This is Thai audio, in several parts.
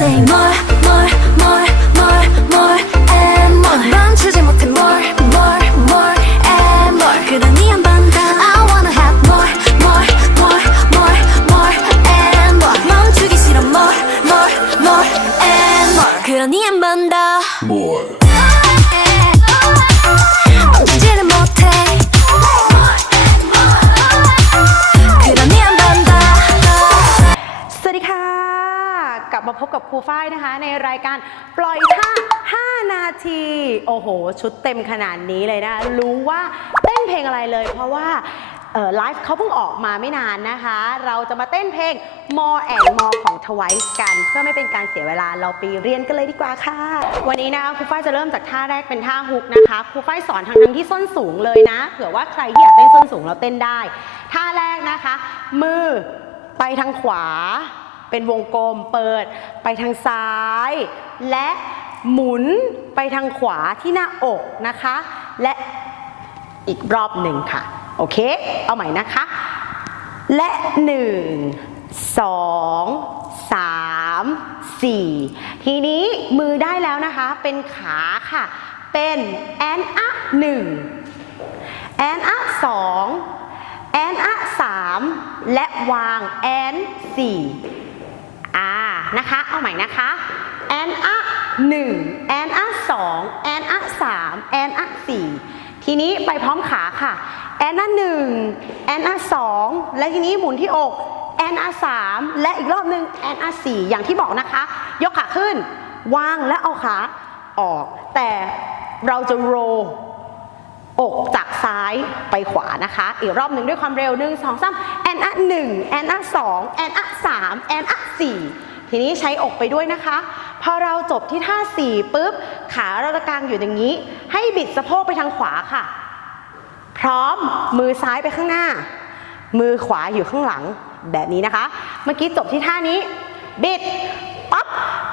say more, นะคะ ในรายการปล่อยท่า 5 นาที โอ้โห ชุดเต็มขนาดนี้เลยนะ รู้ว่าเต้นเพลงอะไรเลย เพราะว่าไลฟ์เขาเพิ่งออกมาไม่นานนะคะ เราจะมาเต้นเพลง more and more ของ Twice กัน เพื่อไม่เป็นการเสียเวลาเราไปเรียนกันเลยดีกว่าค่ะ วันนี้นะคะครูฝ้ายจะเริ่มจากท่าแรกเป็นท่าฮุกนะคะครูฝ้ายสอนทั้งทั้งที่ส้นสูงเลยนะ เผื่อว่าใครที่อยากเต้นส้นสูงเราเต้นได้ ท่าแรกนะคะ มือไปทางขวา เป็นวงกลมเปิดไปทางซ้าย และหมุนไปทางขวาที่หน้าอกนะคะ และอีกรอบหนึ่งค่ะ โอเค เอาใหม่นะคะ และ 1 2 3 4 ทีนี้มือได้แล้วนะคะ เป็นขาค่ะ เป็นแอนอะหนึ่งแอนอะสองแอนอะสามและวางแอนสี่ นะคะ เอาใหม่นะคะ แอนอะหนึ่งแอนอะสองแอนอะสามแอนอะสี่ทีนี้ไปพร้อมขาค่ะ แอนอะหนึ่งแอนอะสองและทีนี้หมุนที่อกแอนอะสามและอีกรอบหนึ่งแอนอะสี่อย่างที่บอกนะคะ ยกขาขึ้น วางและเอาขาออก แต่เราจะโรอกจากซ้ายไปขวานะคะ อีกรอบหนึ่งด้วยความเร็วหนึ่งสองสามแอนอะหนึ่งแอนอะสองแอนอะสามแอนอะสี่ ทีนี้ใช้อกไปด้วยนะคะ พอเราจบที่ท่าสี่ปุ๊บ ขาเราจะกางอยู่อย่างนี้ ให้บิดสะโพกไปทางขวาค่ะ พร้อมมือซ้ายไปข้างหน้า มือขวาอยู่ข้างหลังแบบนี้นะคะ เมื่อกี้จบที่ท่านี้ บิดปั๊บ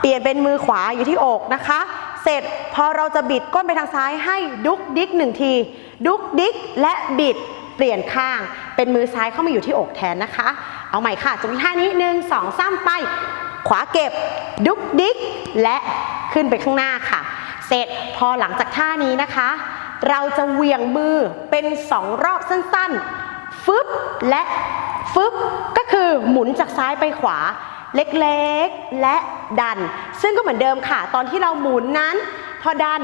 เปลี่ยนเป็นมือขวาอยู่ที่อกนะคะ เสร็จพอเราจะบิดก้นไปทางซ้ายให้ดุกดิกหนึ่งที ดุกดิกและบิดเปลี่ยนข้าง เป็นมือซ้ายเข้ามาอยู่ที่อกแทนนะคะ เอาใหม่ค่ะจบที่ท่านี้หนึ่งสองสามไป ขวาเก็บ ดุกดิก และขึ้นไปข้างหน้าค่ะ เสร็จพอหลังจากท่านี้นะคะ เราจะเหวี่ยงมือเป็นสองรอบสั้นๆ ฟึบและฟึบก็คือหมุนจากซ้ายไปขวาเล็กๆและดัน ซึ่งก็เหมือนเดิมค่ะ ตอนที่เราหมุนนั้น พอดัน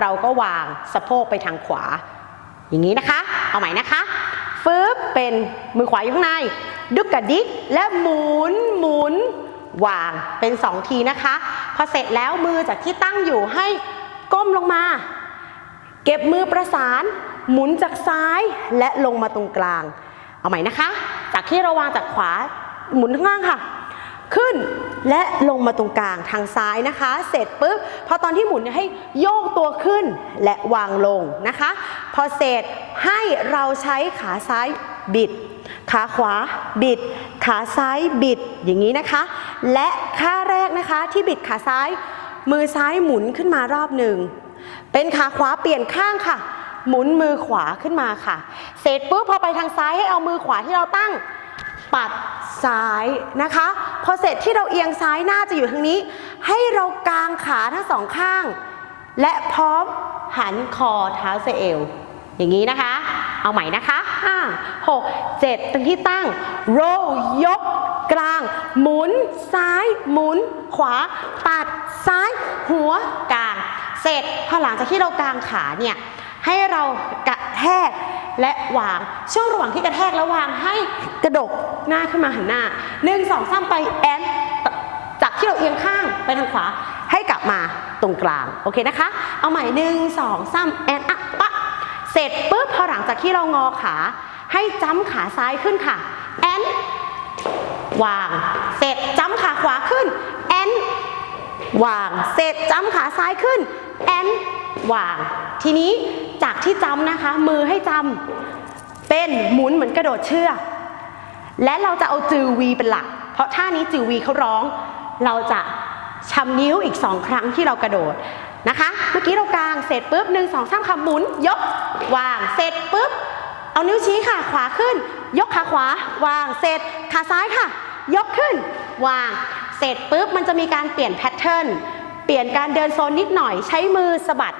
เราก็วางสะโพกไปทางขวา อย่างนี้นะคะ เอาใหม่นะคะฟึบเป็นมือขวาอยู่ข้างในดุกกระดิกและหมุนหมุน วางเป็นสองทีนะคะ พอเสร็จแล้วมือจากที่ตั้งอยู่ให้ก้มลงมา เก็บมือประสานหมุนจากซ้ายและลงมาตรงกลาง เอาใหม่นะคะ จากที่เราวางจากขวาหมุนข้างล่างค่ะ ขึ้นและลงมาตรงกลางทางซ้ายนะคะ เสร็จปุ๊บพอตอนที่หมุนให้โยกตัวขึ้นและวางลงนะคะ พอเสร็จให้เราใช้ขาซ้ายบิด ขาขวาบิด ขาซ้ายบิดอย่างนี้นะคะ และท่าแรกนะคะที่บิดขาซ้าย มือซ้ายหมุนขึ้นมารอบหนึ่งเป็นขาขวาเปลี่ยนข้างค่ะ หมุนมือขวาขึ้นมาค่ะ เสร็จปุ๊บพอไปทางซ้ายให้เอามือขวาที่เราตั้งปัดซ้ายนะคะ พอเสร็จที่เราเอียงซ้ายหน้าจะอยู่ทางนี้ ให้เรากางขาทั้งสองข้าง และพร้อมหันคอเท้าเซเอวอย่างนี้นะคะ เอาใหม่นะคะ 5 6 7 ตรงที่ตั้ง โรยกกลาง หมุน ซ้าย หมุน ขวาปัด ซ้าย หัวกลาง เสร็จพอหลังจากที่เรากลางขาเนี่ยให้เรากระแทกและวาง ช่วงระหว่างที่กระแทกแล้วางให้กระดกหน้าขึ้นมาหันหน้าหนึ่งสองสามไปแอนจากที่เราเอียงข้างไปทางขวาให้กลับมาตรงกลาง โอเคนะคะ เอาใหม่หนึ่งสองสามแอนอะปะ เสร็จปุ๊บพอหลังจากที่เรางอขา ให้จ้ำขาซ้ายขึ้นค่ะแอนวาง เสร็จจ้ำขาขวาขึ้นแอนวาง เสร็จจ้ำขาซ้ายขึ้นแอนวาง ทีนี้จากที่จ้ำนะคะ มือให้จำเป็นหมุนเหมือนกระโดดเชือกและเราจะเอาจือวีเป็นหลัก เพราะท่านี้จือวีเขาร้อง เราจะชำนิ้วอีกสองครั้งที่เรากระโดด นะคะ เมื่อกี้เรากลางเสร็จปุ๊บหนึ่งสองสามคำหมุน ยก วาง เสร็จปุ๊บ เอานิ้วชี้ค่ะ ขวาขึ้น ยกขาขวา วาง เสร็จ ขาซ้ายค่ะ ยกขึ้น วาง เสร็จปุ๊บ มันจะมีการเปลี่ยนแพทเทิร์น เปลี่ยนการเดินโซนนิดหน่อย ใช้มือสะบัด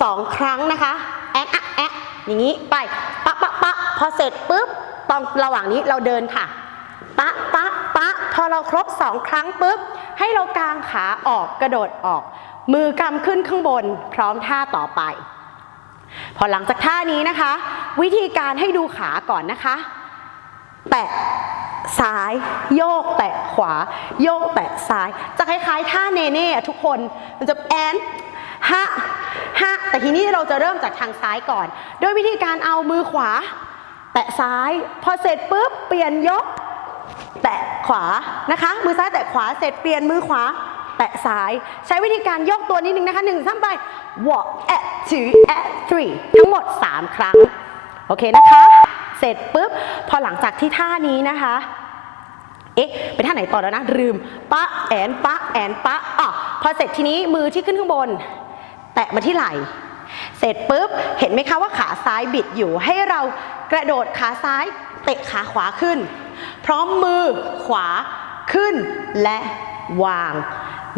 สองครั้งนะคะ แอะอะแอะอย่างนี้ ไป ปะปะปะพอเสร็จปุ๊บ ตอนระหว่างนี้เราเดินค่ะ ปะปะปะพอเราครบสองครั้งปุ๊บ ให้เรากางขาออก กระโดดออก มือกำขึ้นข้างบนพร้อมท่าต่อไป พอหลังจากท่านี้นะคะ วิธีการให้ดูขาก่อนนะคะ แตะซ้าย โยกแตะขวา โยกแตะซ้าย จะคล้ายๆ ท่าเนเน่ทุกคนมันจะแอนฮะฮะแต่ทีนี้เราจะเริ่มจากทางซ้ายก่อน โดยวิธีการเอามือขวา แตะซ้าย พอเสร็จปุ๊บเปลี่ยนยก แตะขวานะคะ มือซ้ายแตะขวาเสร็จเปลี่ยนมือขวา ตะซ้าย ใช้วิธีการยกตัวนิดนึงนะคะหนึ่งสามไป walk at two at three ทั้งหมด 3 ครั้ง โอเคนะคะ เสร็จปุ๊บ พอหลังจากที่ท่านี้นะคะ เอ๊ะ เป็นท่าไหนต่อแล้วนะ ลืม ปะแอนปะแอนปะอะพอเสร็จทีนี้มือที่ขึ้นข้างบน แตะมาที่ไหล่เสร็จปุ๊บ เห็นไหมคะว่าขาซ้ายบิดอยู่ให้เรากระโดดขาซ้ายเตะขาขวาขึ้น พร้อมมือขวาขึ้นและวาง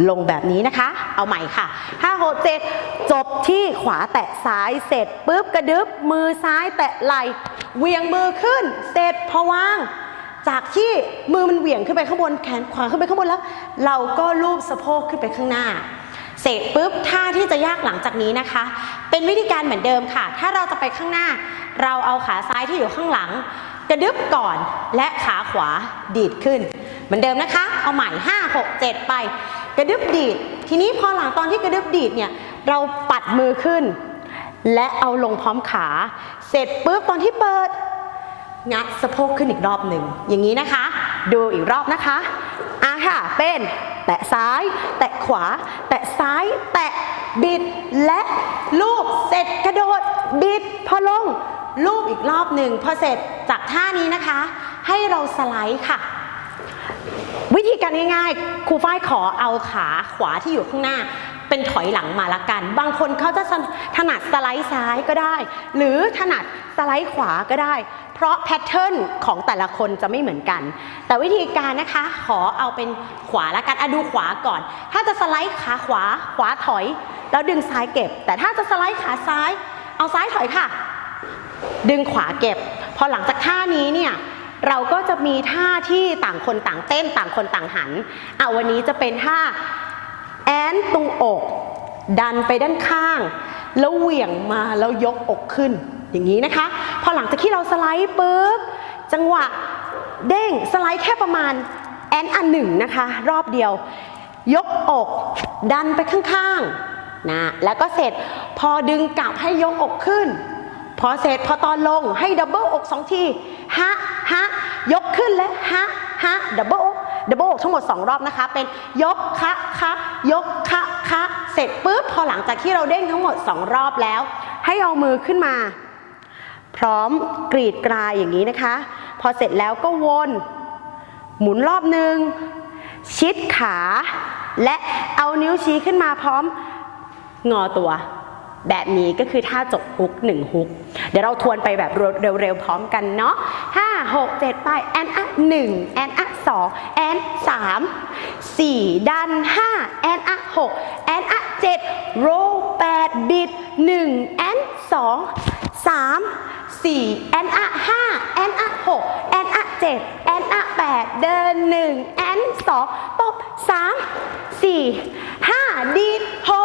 ลงแบบนี้นะคะ เอาใหม่ค่ะ 5 6 7 จบที่ขวาแตะซ้ายเสร็จปุ๊บกระดึบมือซ้ายแตะไหล่เวียงมือขึ้น เสร็จพอวาง จากที่มือมันเหวี่ยงขึ้นไปข้างบนแขนขวาขึ้นไปข้างบนแล้ว เราก็ลูบสะโพกขึ้นไปข้างหน้า เสร็จปุ๊บท่าที่จะยากหลังจากนี้นะคะ เป็นวิธีการเหมือนเดิมค่ะ ถ้าเราจะไปข้างหน้า เราเอาขาซ้ายที่อยู่ข้างหลังกระดึบก่อนและขาขวาดีดขึ้น เหมือนเดิมนะคะ เอาใหม่ 5 6 7 ไป กระดึบดีด ทีนี้พอหลังตอนที่กระดึบดีดเนี่ยเราปัดมือขึ้น และเอาลงพร้อมขา เสร็จปุ๊บตอนที่เปิด งัดสะโพกขึ้นอีกรอบหนึ่งอย่างนี้นะคะ ดูอีกรอบนะคะอะค่ะเป็นแตะซ้าย แตะขวา แตะซ้าย แตะบิดและลูบเสร็จกระโดดบิดพอลงลูบอีกรอบหนึ่งพอเสร็จจากท่านี้นะคะ ให้เราสไลด์ค่ะ วิธีการง่ายๆ ครูฝ้ายขอเอาขาขวาที่อยู่ข้างหน้า เป็นถอยหลังมาละกัน บางคนเขาจะถนัดสไลด์ซ้ายก็ได้ หรือถนัดสไลด์ขวาก็ได้ เพราะแพทเทิร์นของแต่ละคนจะไม่เหมือนกัน แต่วิธีการนะคะ ขอเอาเป็นขวาละกันอะดูขวาก่อน ถ้าจะสไลด์ขาขวา ขวาถอย แล้วดึงซ้ายเก็บ แต่ถ้าจะสไลด์ขาซ้าย เอาซ้ายถอยค่ะ ดึงขวาเก็บ พอหลังจากท่านี้เนี่ย เราก็จะมีท่าที่ต่างคนต่างเต้นต่างคนต่างหันอะวันนี้จะเป็นท่าแอนตรงอก ดันไปด้านข้าง แล้วเหวี่ยงมาแล้วยกอกขึ้น อย่างนี้นะคะ พอหลังจากที่เราสไลด์ปุ๊บจังหวะเด้งสไลด์แค่ประมาณแอนอันหนึ่งนะคะ รอบเดียว ยกอก ดันไปข้างๆนะแล้วก็เสร็จพอดึงกลับให้ยกอกขึ้น พอเสร็จพอตอนลงให้ดับเบิลอกสองทีฮะ ฮะ ยกขึ้นและฮะ ฮะ ดับเบิลอดับเบิลอกทั้งหมด 2 รอบนะคะ เป็นยกคะคะยกคะคะเสร็จปุ๊บ พอหลังจากที่เราเด้งทั้งหมด 2 รอบแล้ว ให้เอามือขึ้นมา พร้อมกรีดกลายอย่างนี้นะคะ พอเสร็จแล้วก็วน หมุนรอบหนึ่งชิดขา และเอานิ้วชี้ขึ้นมาพร้อมงอตัว แบบนี้ก็คือท่าจบฮุก1ฮุก เดี๋ยวเราทวนไปแบบเร็วๆพร้อมกันเนาะ5 6 7 ไปแอนอะ1แอนอะ2แอน3 4 ดัน 5 แอนอะ6แอนอะ7โร8บิด 1 แอน2 3 4 แอนอะ5แอนอะ6แอนอะ7แอนอะ8เดิน 1 แอน2ตบ3 4 5 ดีด6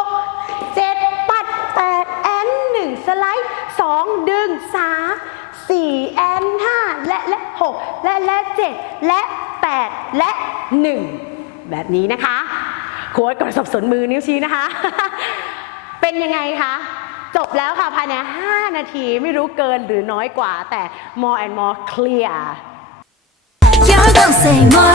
สไลด์สองดึงสาสี่แอนห้าและและหกและและเจ็ดและแปดและหนึ่งแบบนี้นะคะครูกระสับสนมือนิ้วชี้นะคะ เป็นยังไงคะ จบแล้วค่ะ ภายใน 5 นาทีไม่รู้เกินหรือน้อยกว่าแต่ more and more clear You don't say more,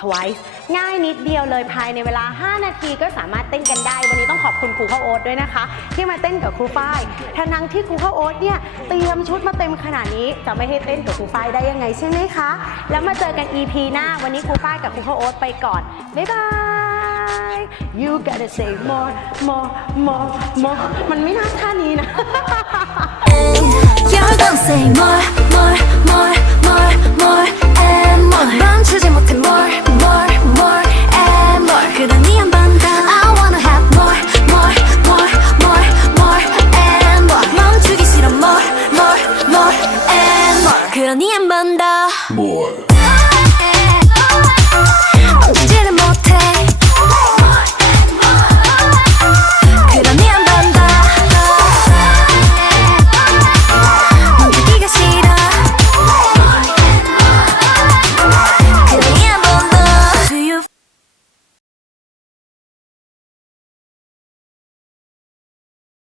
Twice ง่ายนิดเดียวเลยภายในเวลา 5 นาทีก็สามารถเต้นกันได้ วันนี้ต้องขอบคุณครูข้าวโอ๊ตด้วยนะคะ ที่มาเต้นกับครูฝ้ายทั้งๆที่ครูข้าวโอ๊ตเนี่ยเตรียมชุดมาเต็มขนาดนี้ จะไม่ให้เต้นกับครูฝ้ายได้ยังไงใช่ไหมคะ แล้วมาเจอกัน EP หน้าวันนี้ครูฝ้ายกับครูข้าวโอ๊ตไปก่อนบ๊ายบาย you gotta say more more more more มันไม่น่าท่านี้นะ